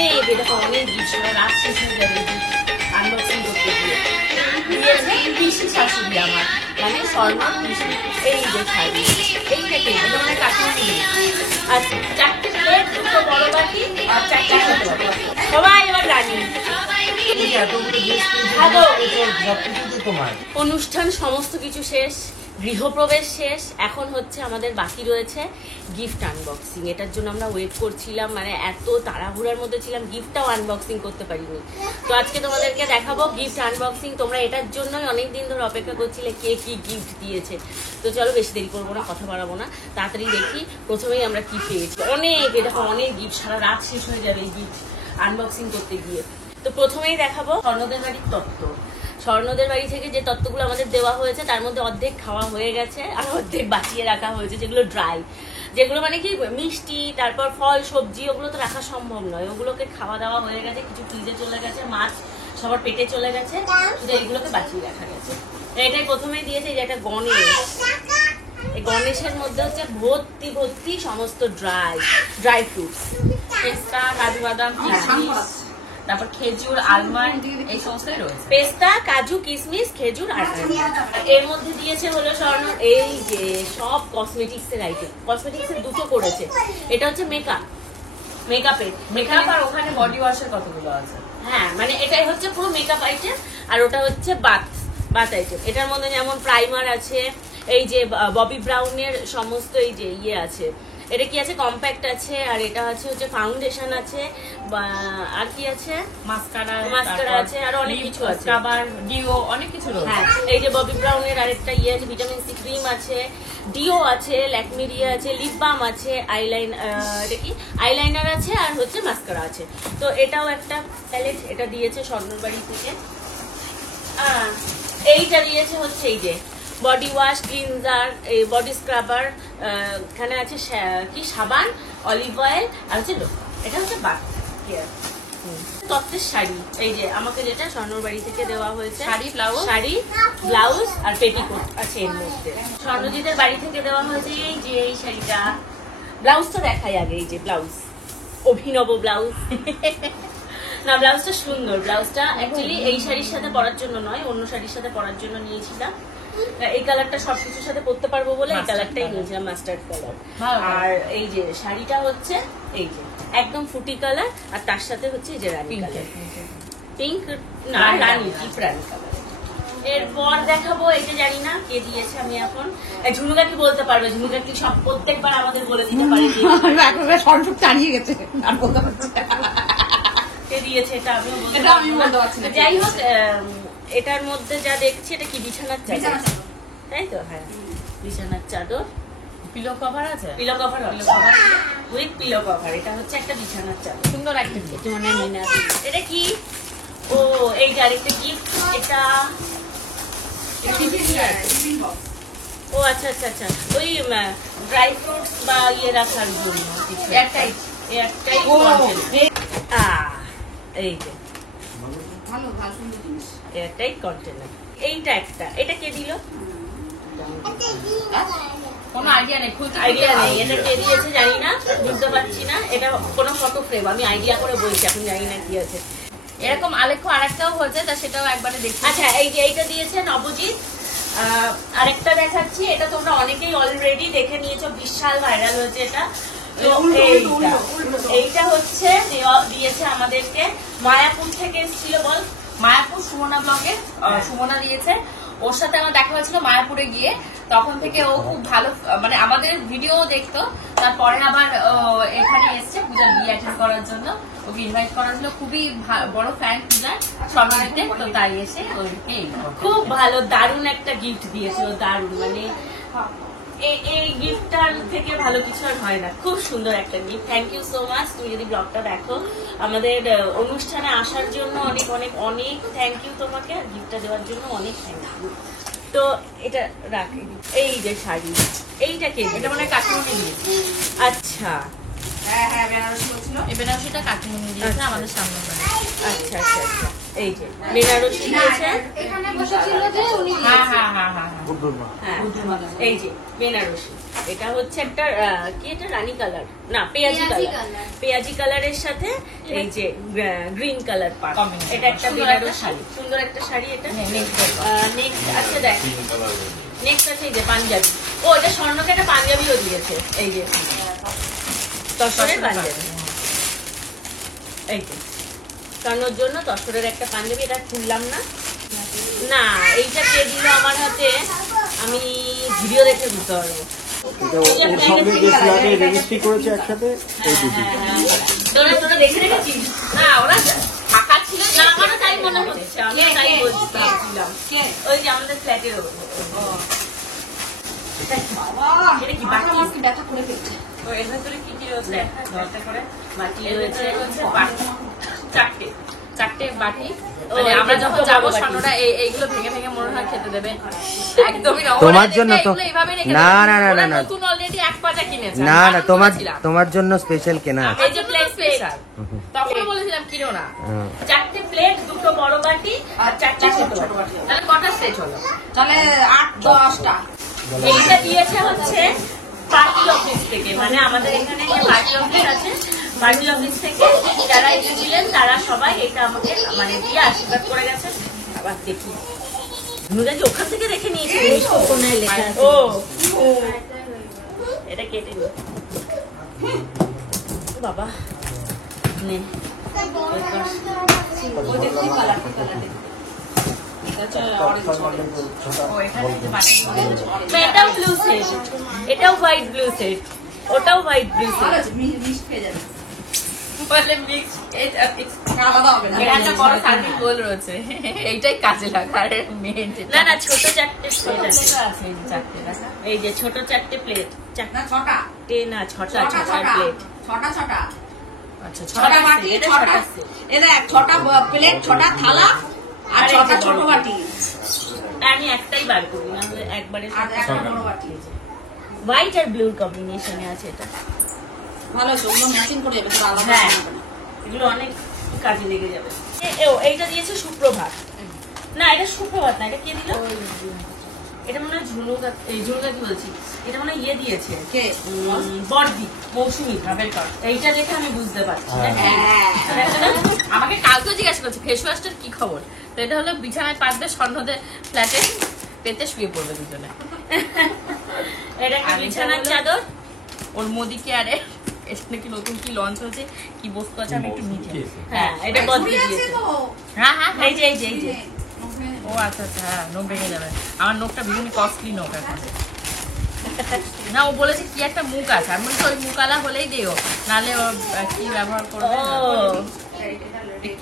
অনেক এটা অনেক গিফট রাত শেষ হয়ে যাবে আনবক্সিং করতে গিয়ে দিয়েছে পিসি শাশুড়ি আমার মানে স্বর্ণ পিসি। এই যে শাড়ি এইটাকে এটা মানে কাশ্মীরি আর 4টে প্লেট, 2টো বড় বাটি আর 4টে ছোট বাটি। সবাই এবার রানি অনুষ্ঠান সমস্ত কিছু শেষ, গৃহপ্রবেশ শেষ, এখন হচ্ছে আমাদের বাকি রয়েছে গিফট আনবক্সিং। এটার জন্য আমরা ওয়েট করছিলাম, মানে এত তাড়াহুড়ার মধ্যে ছিলাম গিফটটাও আনবক্সিং করতে পারিনি। তো আজকে তোমাদেরকে দেখাবো গিফট আনবক্সিং। তোমরা এটার জন্যই অনেকদিন ধরে অপেক্ষা করছিলে কে কি গিফট দিয়েছে। তো চলো বেশি দেরি করবো না, কথা বাড়াবো না, তাড়াতাড়ি দেখি প্রথমেই আমরা কি পেয়েছি। অনেক এটা অনেক গিফট, সারা রাত শেষ হয়ে যাবে এই গিফট আনবক্সিং করতে গিয়ে। তো প্রথমেই দেখাবো স্বর্ণদের বাড়ির তত্ত্ব। স্বর্ণদের বাড়ি থেকে যে তত্ত্বগুলো আমাদের দেওয়া হয়েছে তার মধ্যে অর্ধেক খাওয়া হয়ে গেছে আর অর্ধেক বাঁচিয়ে রাখা হয়েছে, যেগুলো ড্রাই, যেগুলো মানে কি মিষ্টি, তারপর ফল সবজি, ওগুলো তো রাখা সম্ভব নয়, ওগুলোকে খাওয়া দাওয়া হয়ে গেছে, কিছু ফ্রিজে চলে গেছে, মাছ সবার পেটে চলে গেছে, শুধু এইগুলোকে বাঁচিয়ে রাখা গেছে। এটাই প্রথমেই দিয়েছে, যে একটা গণেশ, এই গণেশের মধ্যে হচ্ছে ভর্তি ভর্তি সমস্ত ড্রাই ফ্রুটস, পেস্তা, কাজু বাদাম, তারপর খেজুর, আলমন্ড, এই সমস্তই রয়েছে। পেস্তা, কাজু, কিশমিশ, খেজুর আর এর মধ্যে দিয়েছে হলো স্বর্ণ এই যে সব কসমেটিক্স এর আইটেম। কসমেটিক্স এর 2টো করেছে, এটা হচ্ছে মেকআপ আর ওখানে বডি ওয়াশের কতগুলো আছে। হ্যাঁ মানে এটাই হচ্ছে পুরো মেকআপ আইটেম, আর ওটা হচ্ছে বাথ আইটেম। এটার মধ্যে যেমন প্রাইমার আছে, এই যে ববি ব্রাউনের সমস্ত এই যে ইয়ে আছে, এটা কি আছে, কম্প্যাক্ট আছে, আর এটা হচ্ছে ফাউন্ডেশন আছে, আর কি আছে, মাস্কারা আছে, আর অনেক কিছু আছে, আবার ডিও, অনেক কিছু রয়েছে। হ্যাঁ এই যে ববি ব্রাউনের আরেকটা ইয়ে আছে, ভিটামিন সি ক্রিম আছে, ডিও আছে, ল্যাকমেরি আছে, লিপ বাম আছে, আইলাইনার আছে, আর হচ্ছে মাস্কারা আছে। তো এটাও একটা প্যালেট, এটা দিয়েছে স্বর্ণর বাড়ি থেকে। এইটা দিয়েছে হচ্ছে এই যে বডি ওয়াশ, ক্লিনজার, এই বডি স্ক্রাবার, এখানে আছে কি সাবান, অলিভ অয়েল, আর হচ্ছে এটা হচ্ছে বাথ কেয়ার। তত্ত্বের শাড়ি, এই যে আমাকে যেটা স্বর্ণর বাড়ি থেকে দেওয়া হয়েছে, শাড়ি, ব্লাউজ আর পেটিকোট আছে এর মধ্যে। স্বর্ণজিদের বাড়ি থেকে দেওয়া হয়েছে এই যে এই শাড়িটা। ব্লাউজটা দেখাই আগে, এই যে ব্লাউজ, অভিনব ব্লাউজ। না ব্লাউজটা সুন্দর, ব্লাউজটা অ্যাকচুয়ালি এই শাড়ির সাথে পরার জন্য নয়, অন্য শাড়ির সাথে পরার জন্য নিয়েছিলাম। এই কালারটা সবকিছুর সাথে পরতে পারবো বলে এই কালারটাই নিয়েছিলাম, মাস্টার্ড কালার। আর এই যে শাড়িটা হচ্ছে এই যে একদম ফুটি কালার, আর তার সাথে হচ্ছে এই যে রানী কালার, পিঙ্ক না রানী, ডিপ রানী কালার। এরপর দেখাবো, এটা জানি না কে দিয়েছে, আমি এখন ঝুনুকা কি বলতে পারবে, ঝুনুকা কি সব প্রত্যেকবার আমাদের বলে দিতে পারে সংযোগ চালিয়ে গেছে আর বলতে পারছি কে দিয়েছে, এটা আমিও বলতে পারছি না। যাই হোক, এটার মধ্যে যা দেখছি এটা কি বিছানার চাদর, তাই তো? হ্যাঁ বিছানার চাদর, পিলো কভার আছে, pillow cover with pillow cover. এটা হচ্ছে একটা বিছানার চাদর, সুন্দর একটা গিফট, মানে মনে আছে। এটা কি? ও এই যে আরেকটা গিফট, এটা ও আচ্ছা আচ্ছা আচ্ছা, ওই ড্রাই ফ্রুটস বা ইয়ে রাখার জন্য, এয়ারটাইট এই যে এয়ারটাইট কন্টেনার। এইটা একটা, এটা কে দিল কোনো আইডিয়া নেই, এটা কে দিয়েছে জানি না, বুঝতে পারছি না। এটা কোনো ফটো ফ্রেম, আমি আইডিয়া করে বলছি, এখন জানি না কি আছে। এরকম আলেখ্য আরেকটাও হয়েছে, তা সেটাও একবারে দেখি। আচ্ছা এই যে এইটা দিয়েছে নবজিৎ। আরেকটা দেখাচ্ছি, এটা তোমরা অনেকেই অলরেডি দেখে নিয়েছো, বিশাল ভাইরাল হয়েছে এটা। এইটা হচ্ছে দিয়েছে আমাদেরকে মায়াপুর থেকে এসেছিল, বল মায়াপুর সুমনা ব্লগে সুমনা দিয়েছে। ওর সাথে আমার দেখা হয়েছিল মায়াপুরে গিয়ে, তখন থেকে ও খুব ভালো, মানে আমাদের ভিডিও দেখতো। তারপরে আবার এখানে এসছে পূজার বিয়ে অ্যাটেন্ড করার জন্য, ওকে ইনভাইট করা ছিল, খুবই বড় ফ্যান পূজার সর্বাধিক, তো তাই এসে ওকে খুব ভালো দারুণ একটা গিফট দিয়েছিল, দারুণ, মানে এই গিফটটার থেকে ভালো কিছু আর হয় না, খুব সুন্দর একটা gift. Thank you so much. তুমি যদি ব্লগটা দেখো, আমাদের অনুষ্ঠানে আসার জন্য অনেক অনেক অনেক থ্যাংক ইউ তোমাকে, গিফটটা দেওয়ার জন্য অনেক থ্যাংক ইউ। তো এটা রাখি, এই যে শাড়ি, এইটা কে, এটা মানে কাকিমণি দিয়েছে। আচ্ছা হ্যাঁ হ্যাঁ বেনারসি বলছিল, এই বেনারসিটা কাকিমণি দিয়েছে আমাদের সামনে। আচ্ছা আচ্ছা আচ্ছা এই যে বেনারসি দিয়েছে। এখানে বসেছিল যে উনি এই যে বেনারসি, এটা হচ্ছে একটা কি, এটা রানী কালার না পেঁয়াজি কালার, পেঁয়াজি কালারের সাথে এই যে গ্রিন কালার পার, এটা একটা বেনারসি সুন্দর একটা শাড়ি। এটা নেক্সট আছে, দেখ নেক্সট আছে এই যে পাঞ্জাবি। ও এটা স্বর্ণকে একটা পাঞ্জাবিও দিয়েছে, এই যে তসরের পাঞ্জাবি। এই যে স্বর্ণর জন্য তসরের একটা পাঞ্জাবি, এটা খুললাম না। না এইটা কে দিল আমার হাতে, আমি ভিডিও দেখে বুঝতে পারবো। তোরা দেখে রেখেছিস? না ওরা ফাঁকা ছিল না, আমারও তাই মনে হচ্ছে, আমি তাই বলছিলাম। ওই যে আমাদের ফ্ল্যাটের ওপর। এটা কি বাকি? ব্যথা করে ফেলছে। ও এর ভেতরে কি কি রয়েছে? একটা করে বাটি রয়েছে, চারটে বাটি। মানে আমরা যখন যাবো স্বর্ণরা এইগুলো ভেঙে ভেঙে মনে হয় খেতে দেবে। একদমই না, তোমার জন্য তো না না না না না, নতুন অলরেডি এক পাটা কিনেছে। না না, তোমার জন্য স্পেশাল কেনা আছে। এই যে প্লেট স্পেশাল, তখন বলেছিলাম কিনো না। 4টে প্লেট, 2টো বড় বাটি আর 4টে ছোট বাটি। তাহলে কটা সেট হলো? তাহলে 8-10টা। এইটা দিয়েছে হচ্ছে পার্টি অফিস থেকে, মানে আমাদের এখানে যে পার্টি অফিস আছে, পার্টি অফিস থেকে যারা এসেছিলেন তারা সবাই এটা আমাকে মানে দিয়ে আশীর্বাদ করে গেছে। আবার দেখি নুরাজি ওখান থেকে দেখে নিয়েছে, কোনায় লেখা আছে। ও এটা কেটে দিল বাবা। নে এটাও ব্লু সেট, এটাও হোয়াইট ব্লু সেট, ওটাও হোয়াইট ব্লু সেট। এইটাই কাজে লাগার। না না ছোট 4টে প্লেট আছে, এই যে ছোট 4টে প্লেট, না 6টা, না 6টা প্লেট, 6টা আচ্ছা 6টা বাটি, 6টা এই দেখ, 6টা প্লেট, 6টা থালা আর 6টা ছোট বাটি। আমি একটাই বার করি, নাহলে একবারে আর একটা বড় বাটি। হোয়াইট আর ব্লুর কম্বিনেশনে আছে এটা। ভালো তো, ওগুলো ম্যাচিং করে যাবে তো আলাদা। হ্যাঁ এগুলো অনেক কাজে লেগে যাবে। এইটা দিয়েছে সুপ্রভাত, না এটা সুপ্রভাত না, এটা কে দিল? এটা মনে হয় ঝুনুকা, কি বলছি, এটা মনে হয় ইয়ে দিয়েছে কে? বড়দি মৌসুমি ট্রাভেলকার। এইটা দেখে আমি বুঝতে পারছি। আমাকে কালকেও জিজ্ঞাসা করছে ফেস ওয়াশটার কি খবর। তো এটা হলো বিছানায় পাতবে, স্বর্ণদের ফ্ল্যাটে পেতে শুয়ে পড়বে দুজনে। এটা কি বিছানার চাদর? ওর মোদি কেয়ারে এটা নাকি নতুন কি লঞ্চ হয়েছে, কি বস্তু আছে আমি একটু নিচে। হ্যাঁ এটা বড়দি দিয়েছে। হ্যাঁ হ্যাঁ এই যে এই যে এই যে ও আচ্ছা আচ্ছা, হ্যাঁ নখ ভেঙে যাবে। আমার নখটা ভীষণ কস্টলি নখ এখন। না ও বলেছে কি একটা মুখ আছে, আমি বলছি ওই মুখালা হলেই দেও, নাহলে ও কি ব্যবহার করবে।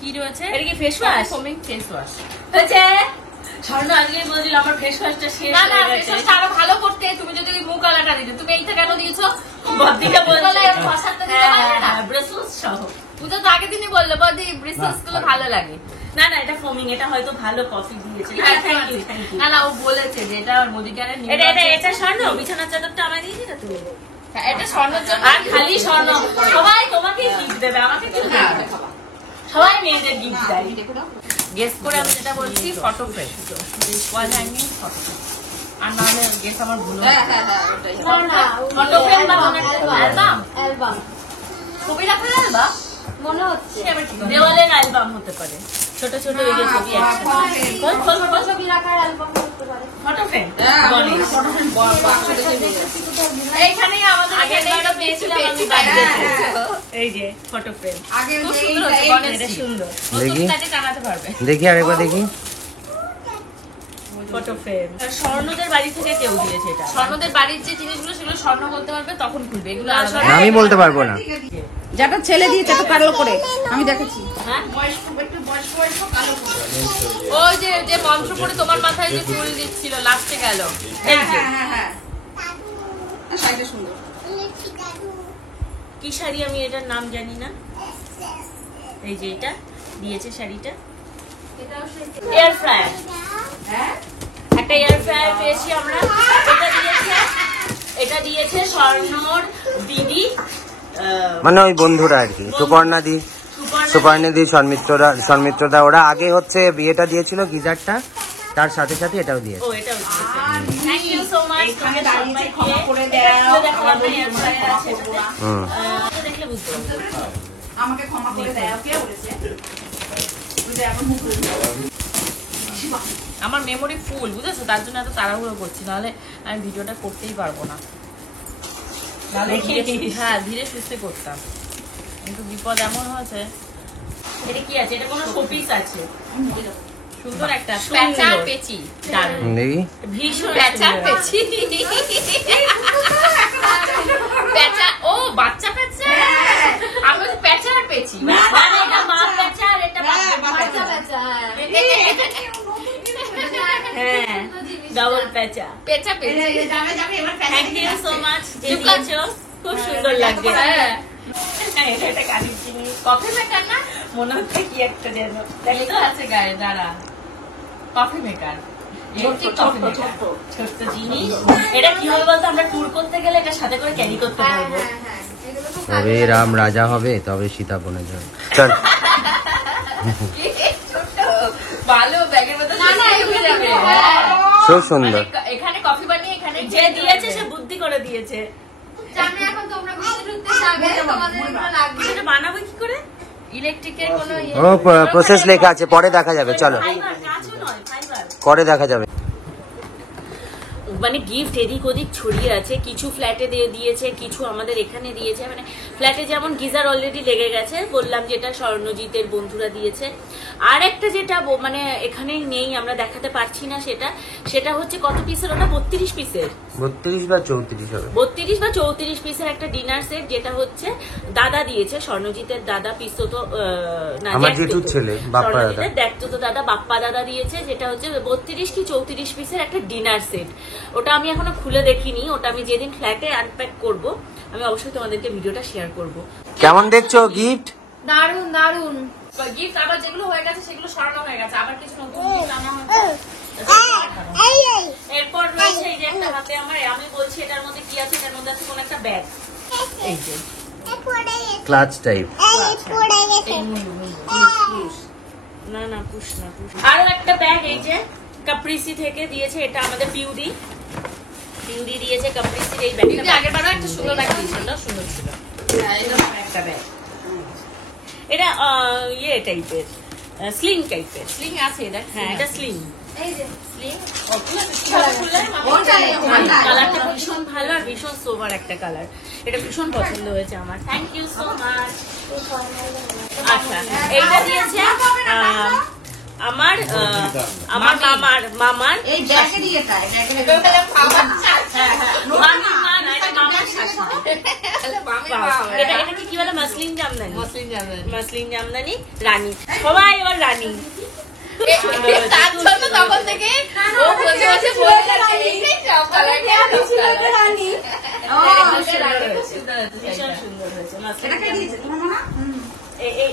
কি রয়েছে? এটা কি ফেস ওয়াশ? ফোমিং ফেস ওয়াশ হয়েছে। স্বর্ণ আজকে বলছিল আমার ফেস ওয়াশটা শেষ না না, হয়ে ফেস গেছে। ওয়াশটা আরো ভালো করতে তুমি যদি ওই মুখালাটা দিতে। তুমি এইটা কেন দিয়েছো? বদ্দিটা বলছে ফসাতে দিতে পারবে না? ব্রেসলেট সহ। পূজা তো আগের দিনই বললো বদি ব্রেসলেটস গুলো ভালো লাগে। না না এটা ফোমিং, এটা হয়তো ভালো কফি দিয়েছে। Thank you thank you. না না ও বলেছে যে এটা মুদিকারের নিউ। এটা স্বর্ণ বিছানার চাদরটা আমায় দিয়ে দিলে তুমি। এটা স্বর্ণের জন্য। আর খালি স্বর্ণ, সবাই তোমাকে গিফট দেবে, আমাকে কিছু দেবে না। সবাই মেয়েদের গিফট দেয়। গেস করে আমি যেটা বলছি photo frame, wall hanging photo frame. আর নাহলে গেস আমার ভুল হ্যাঁ হ্যাঁ হ্যাঁ, ওটাই। ফটো ফ্রেম বা কোনো একটা অ্যালবাম, অ্যালবাম ছবি রাখার অ্যালবাম, মনে হচ্ছে দেওয়ালের অ্যালবাম হতে পারে, ছোট ছোট ওই যে ছবি একসাথে। খোল খোল খোল। ছবি রাখার অ্যালবাম করতে পারে। ফটো ফ্রেম হ্যাঁ, বলে ফটো ফ্রেম বাক্স থেকে নিয়ে যাচ্ছে। এইখানেই আমাদের আগে এখানে একবার পেয়েছিলাম আমি বাড়িতে। এই যে ফটো ফ্রেম, আগে খুব যে সুন্দর হচ্ছে, এই- গণেশ এটা সুন্দর দেখি নতুন কাটে টানাতে পারবে। দেখি আরেকবার দেখি। Photo frame. স্বর্ণদের বাড়ি থেকে কেউ দিয়েছে এটা। স্বর্ণদের বাড়ির যে জিনিসগুলো সেগুলো স্বর্ণ বলতে পারবে তখন খুলবে, এগুলো আলাদা। না, আমি বলতে পারবো না। যেটা ছেলে দিয়েছে তো কালো করে আমি দেখেছি। হ্যাঁ ওই যে যে মন্ত্র পড়ে তোমার মাথায় যে ফুল দিচ্ছিল লাস্টে গেল। এই যে হ্যাঁ হ্যাঁ হ্যাঁ, শাড়িটা সুন্দর। কি শাড়ি আমি এটার নাম জানি না। এই যে এটা দিয়েছে শাড়িটা, এয়ার ফ্রায়ার। হ্যাঁ একটা এয়ার ফ্রায়ার পেয়েছি আমরা। এটা দিয়েছে স্বর্ণর দিদি, মানে ওই বন্ধুরা আর কি, সুপর্ণা দি। সুপর্ণা সুপর্ণাদি, সন্মিত্রদা ওরা আগে হচ্ছে বিয়েটা দিয়েছিল গিজারটা, তার সাথে সাথে এটাও দিয়েছে। ও এটা হচ্ছে থ্যাংক ইউ সো মাচ। এখানে দাঁড়িয়ে ক্ষমা করে দাও, আমার বন্ধুরা আছে বন্ধুরা। দেখলে বুঝতে পারবো। আমাকে ক্ষমা করে দাও, কে বলেছে? তুই তো এখন মুখ খুলে দাও। আমার মেমোরি ফুল, বুঝেছো, তার জন্য এত তাড়াহুড়ো করছি, নাহলে আমি ভিডিওটা করতেই পারবো না। হ্যাঁ, ধীরে সুস্থে করতাম, কিন্তু বিপদ এমন হয়েছে। এটা কি আছে? এটা কোনো শোপিস আছে? সুন্দর একটা সুন্দর। প্যাঁচা পেঁচি, দারুণ, দেখি ভীষণ প্যাঁচা সুন্দর। পেঁচি, প্যাঁচা, ও বাচ্চা প্যাঁচা, আমি বলছি প্যাঁচা আর পেঁচি। মানে এটা মা প্যাঁচা আর এটা বাচ্চা বাচ্চা প্যাঁচা। বাচ্চা হ্যাঁ, ডাবল প্যাঁচা। পেঁচা পেঁচি। যাবে যাবে এবার থ্যাংক ইউ সো মাচ যে দোকান- দিয়েছো, খুব সুন্দর লাগছে। হ্যাঁ। এটা একটা কাজের জিনিস, কফি মেকার না, মনে হচ্ছে কি একটা যেন। লেখা আছে গায়ে, দাঁড়া, coffee maker, electric coffee maker, ছোট্ট জিনিস। এটা কি হবে বলতো, আমরা ট্যুর করতে গেলে এটা সাথে করে ক্যারি করতে পারবো। তবে রাম রাজা হবে, তবে সীতা বনে যাবে। চল ভালো ব্যাগের মধ্যে না, না, ঢুকে এগুলো যাবে। হ্যাঁ। খুব সুন্দর। মানে এখানে কফি বানিয়ে এখানে যে দিয়েছে সে বুদ্ধি করে দিয়েছে। জানি এখন তোমরা ঘুরতে ঢুকতে যাবে, তোমাদের এগুলো লাগবে। এটা বানাবো কি করে? ইলেকট্রিকের কোনো ও প্রসেস লেখা আছে, পরে দেখা যাবে, চলো ফাইবার, কাঁচও নয়, ফাইবার। পরে দেখা যাবে। মানে গিফট এদিক ওদিক ছড়িয়ে আছে, কিছু ফ্ল্যাটে দিয়েছে, কিছু আমাদের এখানে দিয়েছে। মানে ফ্ল্যাটে যেমন গিজার অলরেডি লেগে গেছে, বললাম যেটা স্বর্ণজিতের বন্ধুরা দিয়েছে। আর একটা যেটা মানে এখানে নেই, আমরা দেখাতে পারছি না, সেটা হচ্ছে কত পিসের, ওটা 32 পিসের, 32 বা 34 হবে। 32 বা 34 পিসের একটা ডিনার সেট, যেটা হচ্ছে দাদা দিয়েছে, স্বর্ণজিতের দাদা, পিসতো তো না, আমার জ্যাঠতুতো। জেঠুর ছেলে, বাপ্পা দাদা। স্বর্ণজিতের দেখতো দাদা, বাপ্পা দাদা দিয়েছে, যেটা হচ্ছে 32 কি 34 পিসের একটা ডিনার সেট। ওটা আমি এখনো খুলে দেখিনি, ওটা আমি যেদিন ফ্ল্যাটে আনপ্যাক করব আমি অবশ্যই তোমাদেরকে ভিডিওটা শেয়ার করব। কেমন দেখছো গিফট? দারুন দারুন। গিফট আবার যেগুলো হয়ে গেছে সেগুলো সরানো হয়ে গেছে, আবার কিছু নতুন গিফট আনা হয়েছে। এরপর রয়েছে এই যে একটা হাতে আমার, আমি বলছি এটার মধ্যে কি আছে, এটার মধ্যে আছে কোন একটা ব্যাগ, এই যে ক্লাচ টাইপ। না না পুশ না পুশ। আরো একটা ব্যাগ এই যে কাপ্রিসি থেকে দিয়েছে, এটা আমাদের পিউডি দিয়েছে কাপ্রিসির এই দিদি ব্যাগটা। আগের বারও একটা সুন্দর ব্যাগ দিয়েছিল, ওটাও সুন্দর ছিল। একটা ব্যাগ, এটা ইয়ে টাইপের, স্লিং টাইপের। স্লিং আছে, দেখ। হ্যাঁ এটা স্লিং। এই যে স্লিং ওটাই ওটাই। কালারটা ভীষণ ভালো আর ভীষণ সোবার একটা কালার, এটা ভীষণ পছন্দ হয়েছে আমার। Thank you so much. আচ্ছা এইটা দিয়েছে আমার মামার এই ব্যাগে দিয়ে তাই ব্যাগে মামার শাশুড়ি। এটাকে কি বলে, মাসলিন জামদানি, মাসলিন জামদানি রানী, সবাই এবার রানী। তার জন্য তখন থেকে ও বসে বসে বলে যাচ্ছে এই সব কালারটা রানী। ভীষণ সুন্দর হয়েছে মাসলিন এটাকে দিয়েছে তোমার মামা?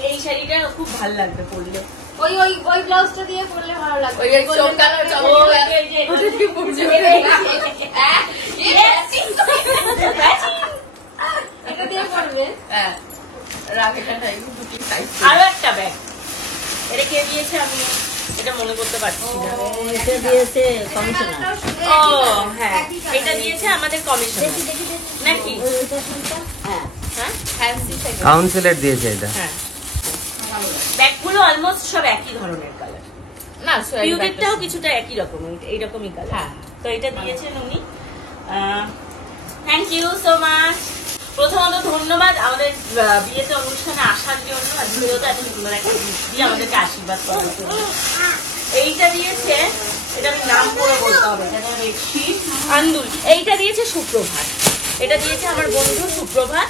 এই শাড়িটা খুব ভালো লাগবে পরলে। ওই ওই ওই ব্লাউজটা দিয়ে পরলে ভালো লাগবে। ওই চোখ কালার ও, এই যে- ওটা কি পড়ছে এটা দিয়ে পরবে। হ্যাঁ রাগেটা দুটি সাইজ। আরো একটা ব্যাগ, এটা কে দিয়েছে আমি এটা মনে করতে পারছি না। এটা দিয়েছে কমিশনার। ও হ্যাঁ, এটা দিয়েছে আমাদের কমিশনার নাকি? হ্যাঁ হ্যাঁ ফ্যান্সি থেকে কাউন্সিলর দিয়েছে এটা। হ্যাঁ, ব্যাগগুলো অলমোস্ট সব একই ধরনের কালার, না পিউকেটটাও কিছুটা একই রকমের, এইরকমই কালার। হ্যাঁ। তো এটা দিয়েছেন উনি, থ্যাংক ইউ সো মাচ। প্রথমত ধন্যবাদ আমাদের বিয়েতে অনুষ্ঠানে আসার জন্য, আর ভিডিওতে এত সুন্দর একটা gift দিয়ে আমাদেরকে আশীর্বাদ করার জন্য। এইটা দিয়েছে, এটা আমি নাম করে বলতে হবে, এটা আমি দেখছি, আন্দুল। এইটা দিয়েছে সুপ্রভাত, এটা দিয়েছে আমার বন্ধু সুপ্রভাত।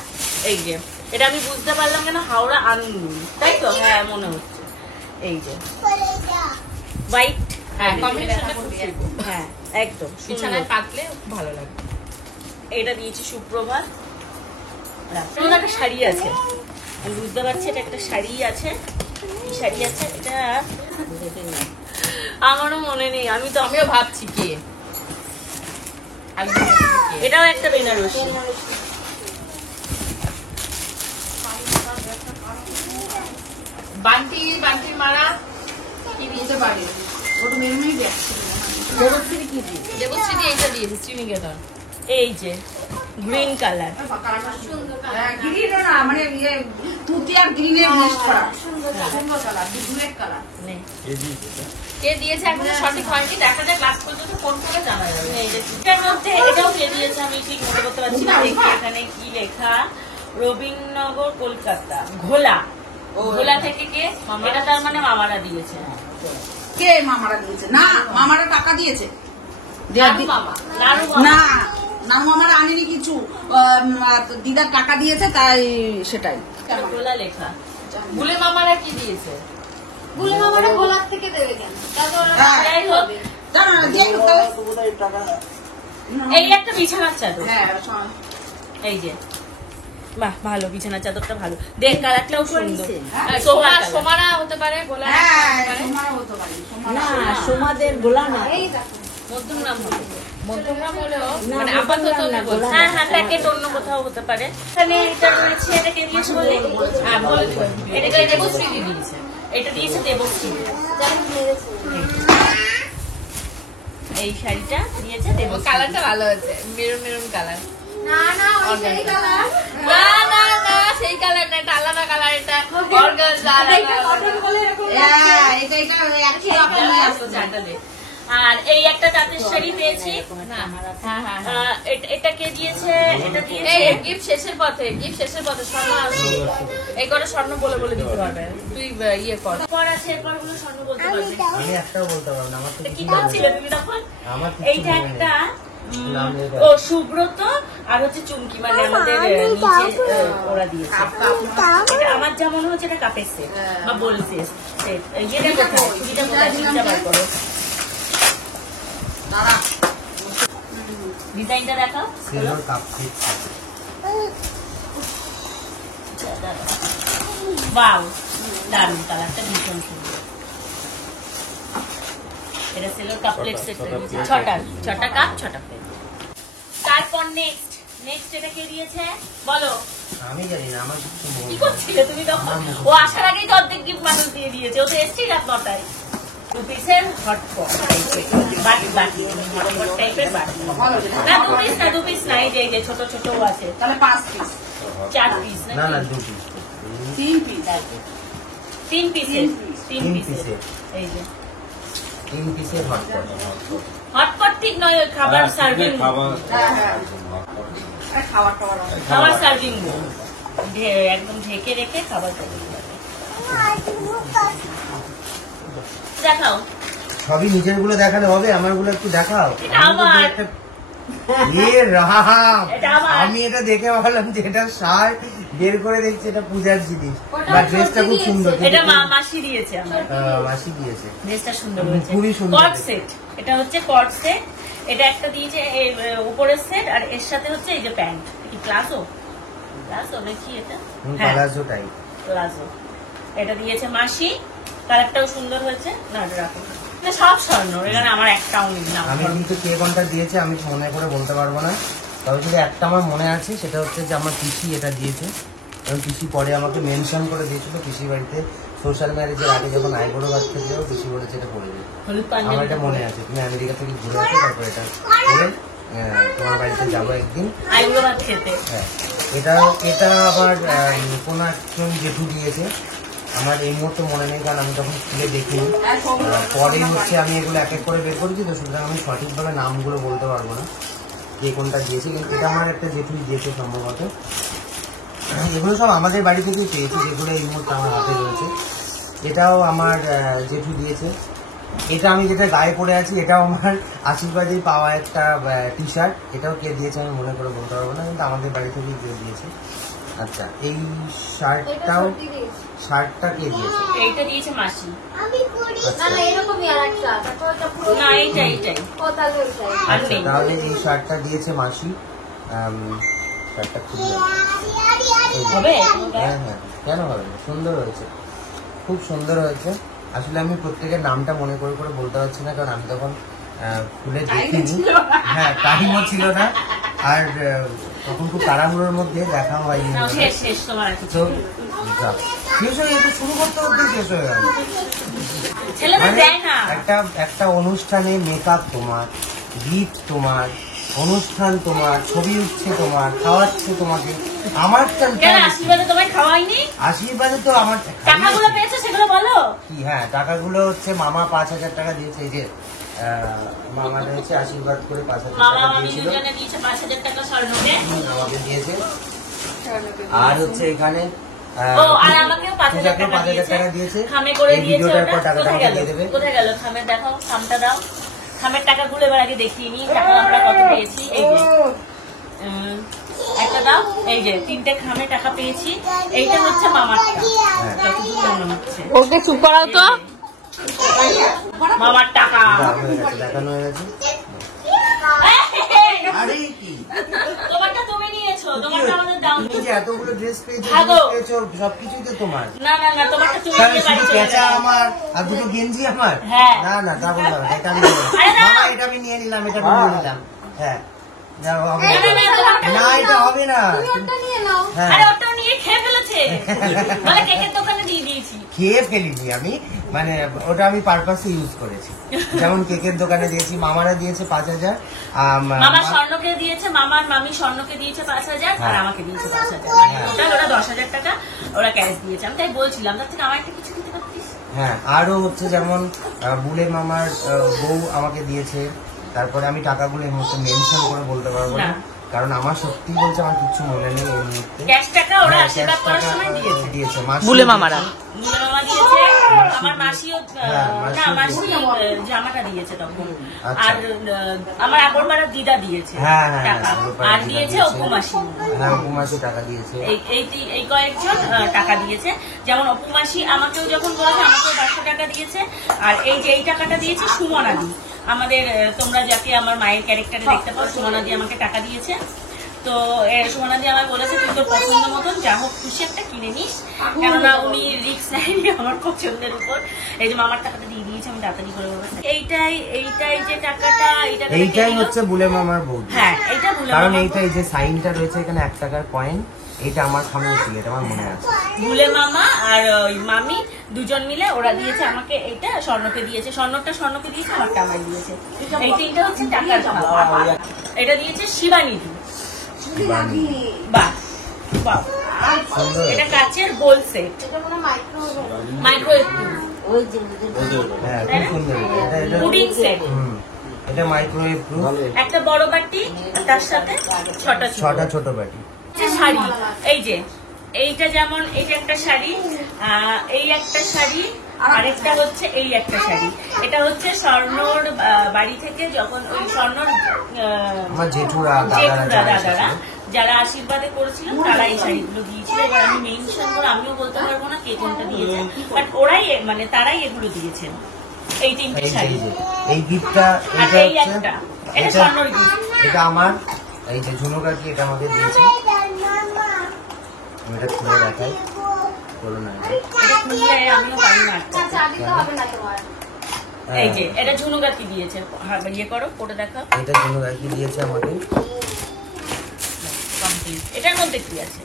এই যে এটা আমি বুঝতে পারলাম কেন, হাওড়া আন্দুল, তাই তো? হ্যাঁ মনে হচ্ছে। এই যে হোয়াইট, হ্যাঁ কম্বিনেশনটা খুব সুন্দর। হ্যাঁ একদম বিছানায় সুন্দর। পাতলে খুব ভালো লাগবে। এটা দিয়েছি সুপ্রভাত। সুন্দর একটা শাড়ি আছে, আমি বুঝতে পারছি এটা একটা শাড়ি আছে। কি শাড়ি আছে এটা আমারও মনে নেই, আমি তো আমিও ভাবছি কে, এটাও একটা বেনারসি। বান্টি মারা কি দিতে পারে? ওটা মেরুনই দেখ দেবশ্রী কি দিয়ে? দেবশ্রী দিয়ে এইটা দিয়েছে শ্রীনিকেতন। এই যে গ্রিন কালার, গ্রিন না মানে ইয়ে তুতি আর গ্রিনের মিক্স করা সুন্দর কালার ব্লু কালার কে দিয়েছে এখনো সঠিক হয়নি, দেখা যায় ক্লাস পর্যন্ত ফোন করে জানা যাবে। এই যে এটার মধ্যে এটাও কে দিয়েছে আমি ঠিক মনে করতে পারছি না। দেখি এখানে কি লেখা, রবীন্দ্রনগর কলকাতা, ঘোলা। ঘোলা থেকে কে? এটা তার মানে মামারা দিয়েছে। কে মামারা দিয়েছে? না মামারা টাকা দিয়েছে। নাড়ু মামা, নাড়ু মামা। না না মামারা আনেনি কিছু, দিদার টাকা দিয়েছে তাই সেটাই। ঘোলা লেখা। ভুলে মামারা কি দিয়েছে? বলে আমাদের গোলাপ থেকে দেবে কেন? তারপর হ্যাঁ। যাই হোক, জানো না দিয়ে দাও তাহলে। এই একটা বিছানার চাদর। হ্যাঁ এই যে বাহ, ভালো বিছানার চাদরটা ভালো। দেখ কালারটাও সুন্দর। হ্যাঁ, সোমারা হতে পারে, গোলা হ্যাঁ সোমারা হতে পারে। সোমাদের গোলা না, এই দেখো মধ্যমগ্রাম হবে। মধ্যমগ্রাম হলেও মানে আপাতত আমি বলছি। হ্যাঁ হ্যাঁ, প্যাকেট অন্য কোথাও হতে পারে। এখানে এটা রয়েছে, এটা কে দিয়েছে বলে? হ্যাঁ বলে দিও। এটা দেবশ্রী দিয়েছে। এটা দিয়েছে দেবশ্রী। এই শাড়িটা দিয়েছে দেবশ্রী। কালারটা ভালো হয়েছে, মেরুন মেরুন কালার। না না ওই সেই কালার না না না, সেই কালার না, এটা আলাদা কালার। এটা অর্গানজা এটা কটন বলে এরকম হ্যাঁ এটা একই রকমই আছে। চাটা দে। আর এই একটা তাঁতের শাড়ি পেয়েছি। হ্যাঁ হ্যাঁ এটা কে দিয়েছে? এটা দিয়েছে এই গিফট শেষের পথে, গিফট শেষের পথে স্বর্ণ আসবে। এই করে স্বর্ণ বলে বলে দিতে পারবে। তুই ইয়ে কর। এরপর আছে, এরপর গুলো স্বর্ণ বলতে পারবে। আমি একটাও বলতে পারবো না, আমার তো এটা কি কিছু মনে করছিলে নেই। তুমি তখন? আমার কিছু এইটা মনে নেই। একটা নাম লেখা। ও সুব্রত আর হচ্ছে চুমকি, মানে আমাদের নিচে ওরা দিয়েছে। এটা আমার যা মনে হচ্ছে এটা কাপের সেট বা বোল সেট। এটা কোথায়? ছুরিটা কোথায়? ছুরিটা বার করো। দাঁড়া ডিজাইনটা দেখাও। Silver cup set. বাউ, দারুণ কালারটা, ভীষণ সুন্দর। এটা সিলভার কাপ প্লেট সেট রয়েছে। ছটা কাপ, 6টা প্লেট। তারপর নেক্সট এটা কে দিয়েছে বলো? আমি জানি না, আমার কিছু মনে কি নেই। করছিলে তুমি তখন? ও আসার আগেই তো অর্ধেক গিফট মানুষ দিয়ে দিয়েছে। ও তো এসছেই রাত 9টায়। 2 পিসের হটপট বাটি হটপট টাইপের বাটি। না 2 পিস না, এই যে ছোট ছোট আছে। তাহলে 5 পিস 4 পিস না না না, দুটি 3 পিস 3 পিসের। 3 তিন পিসের পিসের। এই যে 3 পিসের হটপট। হটপট ঠিক নয়, ওই খাবার সার্ভিং, হ্যাঁ হ্যাঁ খাবার টাবার খাবার সার্ভিং একদম ঢেকে রেখে খাবার সার্ভিং দেখাও। সবই নিজের গুলো দেখালে হবে, আমার গুলো একটু দেখাও। এটা আমি তো আমার। একটা- এ রাম, এটা আমার। আমি এটা দেখে ভাবলাম যে এটা শার্ট, বের করে দেখছি এটা পূজার জিনিস। বা ড্রেসটা খুব সুন্দর। এটা মাসি দিয়েছে আমার। মাসি দিয়েছে। ড্রেসটা সুন্দর হয়েছে। খুবই সুন্দর। কট সেট, এটা হচ্ছে কট সেট। এটা একটা দিয়েছে এই উপরের সেট, আর এর সাথে হচ্ছে এই যে প্যান্ট। কি প্লাজো নাকি এটা? হ্যাঁ পালাজো টাইপ। প্লাজো। এটা দিয়েছে মাসি। কালারটাও সুন্দর হয়েছে। না এটা রাখো, এটা সব স্বর্ণ, এখানে আমার একটাও নেই না। আমি কিন্তু কে কোনটা দিয়েছে আমি মনে করে বলতে পারবো না, তবে শুধু একটা আমার মনে আছে, সেটা হচ্ছে যে আমার পিসি এটা দিয়েছে। এবং পিসি পরে আমাকে মেনশন করে দিয়েছিল, পিসি বাড়িতে সোশ্যাল ম্যারেজের আগে যখন আইবুড়ো বাদ থেকেও পিসি বলেছে এটা পড়ে যাবে। হলুদ আমার পাঞ্জাবি এটা মনে আছে, তুমি আমেরিকা থেকে ঘুরে আসো, তারপর এটা পরে তোমার বাড়িতে যাবো একদিন। আইগুলো ভাত খেতে। হ্যাঁ, এটা আবার কোনো একজন জেঠু দিয়েছে, আমার এই মুহূর্তে মনে নেই, কারণ আমি তখন খুলে দেখিনি। পরে হচ্ছে আমি এগুলো এক এক করে বের করেছি, তো সুতরাং আমি সঠিকভাবে নামগুলো বলতে পারবো না কে কোনটা দিয়েছে, কিন্তু এটা আমার একটা জেঠুই দিয়েছে সম্ভবত। এগুলো সব আমাদের বাড়ি থেকেই পেয়েছি, যেগুলো এই মুহূর্তে আমার হাতে রয়েছে। এটাও আমার জেঠু দিয়েছে। এটা আমি যেটা গায়ে পরে আছি, এটাও আমার আশীর্বাদেই পাওয়া একটা টি শার্ট। এটাও কে দিয়েছে আমি মনে করে বলতে পারবো না, কিন্তু আমাদের বাড়ি থেকেই কেউ দিয়েছে। আচ্ছা, এই শার্টটা কে দিয়েছে? এইটা দিয়েছে মাসি। না না এরকমই আর একটা তারপর ওটা পুরো না এইটাই ও তাহলে ওইটাই আর আচ্ছা, নেই। তাহলে এই শার্টটা দিয়েছে মাসি। শার্টটা খুব হবে? হ্যাঁ হ্যাঁ, কেন হবে না? সুন্দর হয়েছে, খুব সুন্দর হয়েছে। আসলে আমি প্রত্যেকের নামটা মনে করে করে বলতে পারছি না, কারণ আমি তখন খুলে দেখিনি। হ্যাঁ, টাইমও ছিল না। আর তখন খুব তাড়াহুড়োর মধ্যে দেখা হয়নি। নাও, শেষ শেষ তোমার আর কিছু তো শেষ হয়ে যেত, শুরু করতে করতে শেষ হয়ে গেল। ছেলেদের মানে দেয় না। একটা অনুষ্ঠানে মেকআপ তোমার, গিফট তোমার, অনুষ্ঠান তোমার, ছবি উঠছে তোমার, খাওয়াচ্ছে তোমাকে, আমার কেন আশীর্বাদে তোমায় খাওয়াইনি? আশীর্বাদে তো আমার টাকাগুলো পেয়েছো সেগুলো বলো। কি, হ্যাঁ টাকাগুলো হচ্ছে মামা 5,000 টাকা দিয়েছে। এই যে মামা হচ্ছে আশীর্বাদ করে 5,000 মামা টাকা মামি দিয়েছিল, দুজনে দিয়েছে 5,000 টাকা স্বর্ণকে। আমাকে দিয়েছে। আর হচ্ছে এখানে ও আর আমাকেও 5,000 টাকা দিয়েছে। খামে করে এই দিয়েছে ভিডিওটার ওটা। পর টাকাটা কোথায় আমাকে গেল? দিয়ে দেবে। কোথায় গেল? খামে দেখাও, খামটা দাও। খামের টাকাগুলো এবার আগে দেখিয়ে নিই টাকা আমরা কত পেয়েছি। এই যে একটা দাও, এই যে 3টে খামে টাকা পেয়েছি। এইটা হচ্ছে মামারটা, যতদূর মনে হচ্ছে। ওকে চুপ করাও তো। মামার টাকা। হয়ে গেছে, দেখানো হয়ে গেছে। আরে কি তোমারটা তুমি নিয়েছো, তোমারটা আমাদের দাও। তুমি যে এতগুলো ড্রেস পেয়েছো, ভাগো। সবকিছুই তো তোমার। না না না, তোমারটা তুমি তাহলে নিয়ে বাড়ি শুধু চলে পেঁচা যাও। আমার আর দুটো গেঞ্জি আমার? হ্যাঁ। না না, তা বললাম না, এটা আমি নিয়ে নিলাম। আরে না। মামা, এটা আমি নিয়ে নিলাম, এটা আমি নিয়ে নিলাম। হ্যাঁ না, হবে না। না, না, তোমারটা না, এটা হবে না। ওটা নিয়ে নাও। হ্যাঁ, আরে ওটা নিয়ে খেয়ে ফেলেছে, মানে কেকের দোকানে দিয়ে দিয়েছি। খেয়ে ফেলিনি আমি, মানে ওটা আমি পারপাসে ইউজ করেছি। যেমন কেকের দোকানে দিয়েছি, মামারা দিয়েছে 5,000, মামা স্বর্ণকে দিয়েছে, মামার মামি স্বর্ণকে দিয়েছে 5,000 আর হ্যাঁ। আমাকে দিয়েছে 5,000। হ্যাঁ। টোটাল ওরা 10,000 টাকা ওরা ক্যাশ দিয়েছে। আমি তাই বলছিলাম তার থেকে আমার একটা কিছু দিতে পারতিস। হ্যাঁ, আরো হচ্ছে যেমন বুলে মামার বউ আমাকে দিয়েছে। তারপরে আমি টাকাগুলো এই মুহূর্তে মেনশন করে বলতে পারবো না, না। কারণ আমার সত্যি বলছে আমার কিছু মনে নেই এই মুহূর্তে। ক্যাশ টাকা ওরা হ্যাঁ, আশীর্বাদ cash করার টাকা, সময় দিয়েছে। দিয়েছে মাসি বুলে মামারা। মুলে মামা দিয়েছে, আমার মাসিও হ্যাঁ, না মাসিও মাসি জামাটা দিয়েছে তখন। আচ্ছা। আর আমার আগরপাড়ার দিদা দিয়েছে হ্যাঁ, হ্যাঁ, টাকা। আগরপাড়ার আর দিদা দিয়েছে দিয়েছে। অপু মাসি। হ্যাঁ, উপমাসি টাকা দিয়েছে। এই কয়েকজন টাকা দিয়েছে। যেমন অপু মাসি আমাকেও যখন বলেছে আমাকেও 500 টাকা দিয়েছে। আর এই যে এই টাকাটা দিয়েছে সুমনা দি, আমাদের তোমরা যাকে আমার মায়ের ক্যারেক্টারে দেখতে পাও, সুমনা দি আমাকে টাকা দিয়েছে। তো সুমনা দি আমায় বলেছে তুই তোর পছন্দ মতন যা হোক খুশি একটা কিনে নিস, কেননা উনি রিস্ক নেয়নি আমার পছন্দের উপর। এই যে মামার টাকাটা দিয়ে দিয়েছে, আমি তাড়াতাড়ি করে বলবো এইটাই যে টাকাটা, এই টাকাটা এইটাই কে দিল? হচ্ছে বুলে মামার বউ। হ্যাঁ, এইটা বুলে কারণ মামা। এইটা, এই যে সাইনটা রয়েছে এখানে 1 টাকার কয়েন, এটা আমার সামনে ছিল, এটা আমার মনে আছে। বুলে মামা আর ওই মামি দুজন মিলে ওরা দিয়েছে আমাকে, এইটা স্বর্ণকে দিয়েছে, স্বর্ণকে দিয়েছে, আমারটা আমায় দিয়েছে। এই তিনটা হচ্ছে টাকার খাওয়া। এটা দিয়েছে শিবানিধি। বাহ বাহ, সুন্দর। এটা কাচের গোল সেট, এটা মনে মাইক্রোওয়েভ ওই যে হ্যাঁ, খুব সুন্দর। এটা পুডিং সেট, এটা মাইক্রোওয়েভ প্রুফ। একটা বড় বাটি তার সাথে ছটা ছোট। 6টা ছোট বাটি। শাড়ি, এই যে এইটা যেমন এইটা একটা শাড়ি, এই একটা শাড়ি, আরেকটা হচ্ছে এই একটা শাড়ি। এটা হচ্ছে স্বর্ণর বাড়ি থেকে যখন ওই স্বর্ণর আমার জেঠুরা দাদারা যারা আশীর্বাদে করেছিল তারা এই শাড়িগুলো দিয়েছিল। এবার আমি মেনশন করে আমিও বলতে পারবো না কে কোনটা দিয়েছে, বাট ওরাই মানে তারাই এগুলো দিয়েছেন, এই তিনটে শাড়ি। এই গিফটটা, আর এটা এই একটা, এটা স্বর্ণর gift। এটা আমার, এই যে ঝুনুকাকি এটা আমাকে দিয়েছে। আমি এটা খুলে দেখাই, বলো না এটা। এটা খুললে আমিও পারি না আটকাতে। চা দিতে হবে না তোমার। এই যে এটা ঝুনুকাকি দিয়েছে, ইয়ে করো করে দেখো এটা ঝুনুকাকি দিয়েছে আমাকে। কমপ্লিট। এটার মধ্যে কি আছে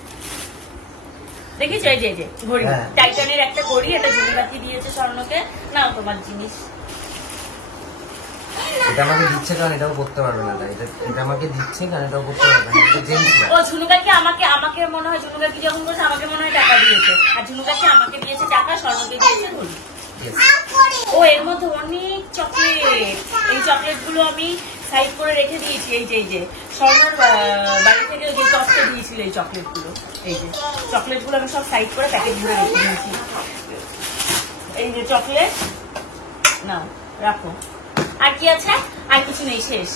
দেখিস, এই যে ঘড়ি, হ্যাঁ। টাইটানের একটা ঘড়ি, এটা ঝুনুকাকি দিয়েছে স্বর্ণকে। নাও তোমার জিনিস। এটা আমাকে দিচ্ছে কারণ এটাও করতে পারবে না, এটা এটা আমাকে দিচ্ছে কারণ এটাও করতে পারবে না, এটা জেন্টস ও ঝুনুকাকি আমাকে মনে হয়, ঝুনুকাকি যখন বলছে আমাকে মনে হয় টাকা দিয়েছে, আর ঝুনুকাকি আমাকে দিয়েছে টাকা, স্বর্ণকে দিয়েছে ঘড়ি। ও এর মধ্যে অনেক চকলেট, এই চকলেট গুলো আমি সাইড করে রেখে দিয়েছি। এই যে স্বর্ণর বাড়ি থেকে যে চকলেট দিয়েছিল, এই চকলেট গুলো, এই যে চকলেট গুলো আমি সব সাইড করে প্যাকেট ভরে রেখে দিয়েছি। এই যে চকলেট, নাও রাখো। আর কি আছে? আর কিছু নেই, শেষ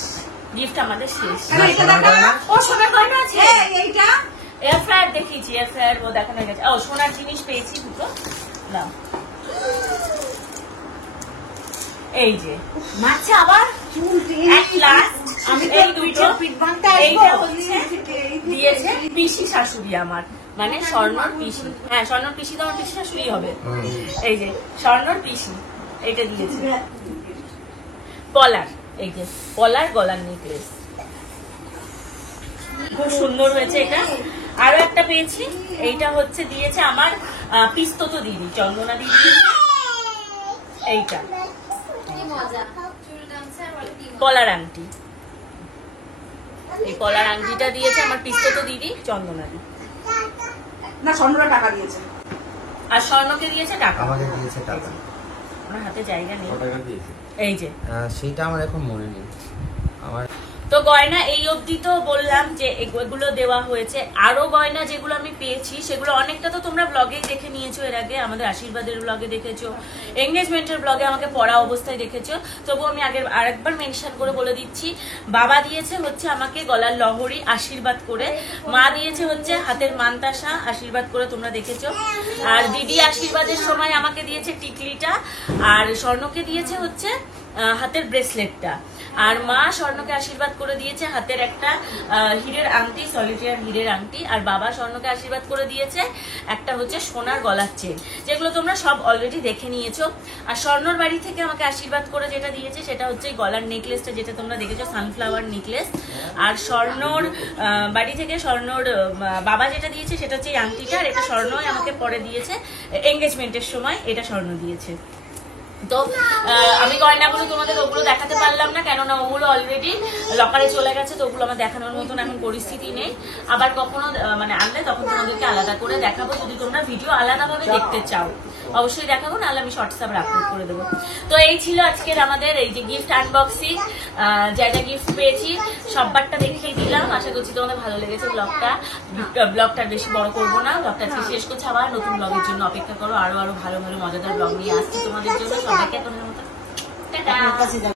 গিফট আমাদের শেষ। ও সোনার গয়না আছে, এইটা এয়ার ফ্রায়ার দেখিয়েছি, এয়ার ফ্রায়ার ও দেখানো হয়ে গেছে। ও সোনার জিনিস পেয়েছি দুটো, নাও। এই যে মাছ আবার at last আমি এই তো দুটো, পিঠ বাঁধতে এইটা আসবো। হচ্ছে দিয়েছে পিসি শাশুড়ি আমার, মানে স্বর্ণর পিসি। হ্যাঁ, স্বর্ণর পিসি তো আমার পিসি শাশুড়ি হবে। এই যে স্বর্ণর পিসি, এইটা দিয়েছে। পলার, এই যে পলার গলার নেকলেস। খুব সুন্দর হয়েছে এটা। আরো একটা পেয়েছি, এইটা হচ্ছে দিয়েছে আমার পিস্তত দিদি, চন্দনা দিদি। এইটা কি মজা চুল গামছা আর বলে কি মজা। কলার আংটি, এই কলার আংটিটা দিয়েছে আমার পিস্তত দিদি চন্দনা দিদি। না স্বর্ণরা টাকা দিয়েছে। আর স্বর্ণকে দিয়েছে টাকা, আমাকে দিয়েছে টাকা। ওনার হাতে জায়গা নেই। এই যে সেইটা আমার এখন মনে নেই আমার। তো গয়না এই অবধি তো বললাম যে এগুলো দেওয়া হয়েছে। আরো গয়না যেগুলো আমি পেয়েছি সেগুলো অনেকটা তো তোমরা ব্লগেই দেখে নিয়েছো, এর আগে আমাদের আশীর্বাদের ব্লগে দেখেছো, এঙ্গেজমেন্টের ব্লগে আমাকে পড়া অবস্থায় দেখেছো। তবু আমি আরেকবার মেনশন করে বলে দিচ্ছি, বাবা দিয়েছে হচ্ছে আমাকে গলার লহরি আশীর্বাদ করে, মা দিয়েছে হচ্ছে হাতের মানতাসা আশীর্বাদ করে, তোমরা দেখেছো। আর দিদি আশীর্বাদের সময় আমাকে দিয়েছে টিকলিটা, আর স্বর্ণকে দিয়েছে হচ্ছে হাতের ব্রেসলেটটা, আর মা স্বর্ণকে আশীর্বাদ করে দিয়েছে হাতের একটা হীরের আংটি, সলিটেয়ার হীরের আংটি, আর বাবা স্বর্ণকে আশীর্বাদ করে দিয়েছে একটা হচ্ছে সোনার গলার চেন, যেগুলো তোমরা সব অলরেডি দেখে নিয়েছো। আর স্বর্ণর বাড়ি থেকে আমাকে আশীর্বাদ করে যেটা দিয়েছে সেটা হচ্ছে গলার নেকলেসটা, যেটা তোমরা দেখেছো সানফ্লাওয়ার নেকলেস। আর স্বর্ণর বাড়ি থেকে স্বর্ণর বাবা যেটা দিয়েছে সেটা হচ্ছে এই আংটিটা, আর এটা স্বর্ণই আমাকে পরে দিয়েছে এঙ্গেজমেন্টের সময়, এটা স্বর্ণ দিয়েছে। তো আমি গয়নাগুলো তোমাদের ওগুলো দেখাতে পারলাম না, কেননা ওগুলো অলরেডি লকারে চলে গেছে, তো ওগুলো আমার দেখানোর মতন এখন পরিস্থিতি নেই। আবার কখনো মানে আনলে তখন তোমাদেরকে আলাদা করে দেখাবো, যদি তোমরা ভিডিও আলাদাভাবে দেখতে চাও অবশ্যই দেখাবো, নাহলে আমি শর্টস আবার আপলোড করে দেবো। তো এই ছিল আজকের আমাদের এই যে গিফট আনবক্সিং, যা যা গিফট পেয়েছি সববারটা দেখিয়ে দিলাম। আশা করছি তোমাদের ভালো লেগেছে ব্লগটা বেশি বড় করবো না, ব্লগটা আজকে শেষ করছি। আবার নতুন ব্লগের জন্য অপেক্ষা করো, আরো আরো ভালো ভালো মজাদার ব্লগ নিয়ে আসছি তোমাদের জন্য। সবাইকে এখনের মতো টাটা।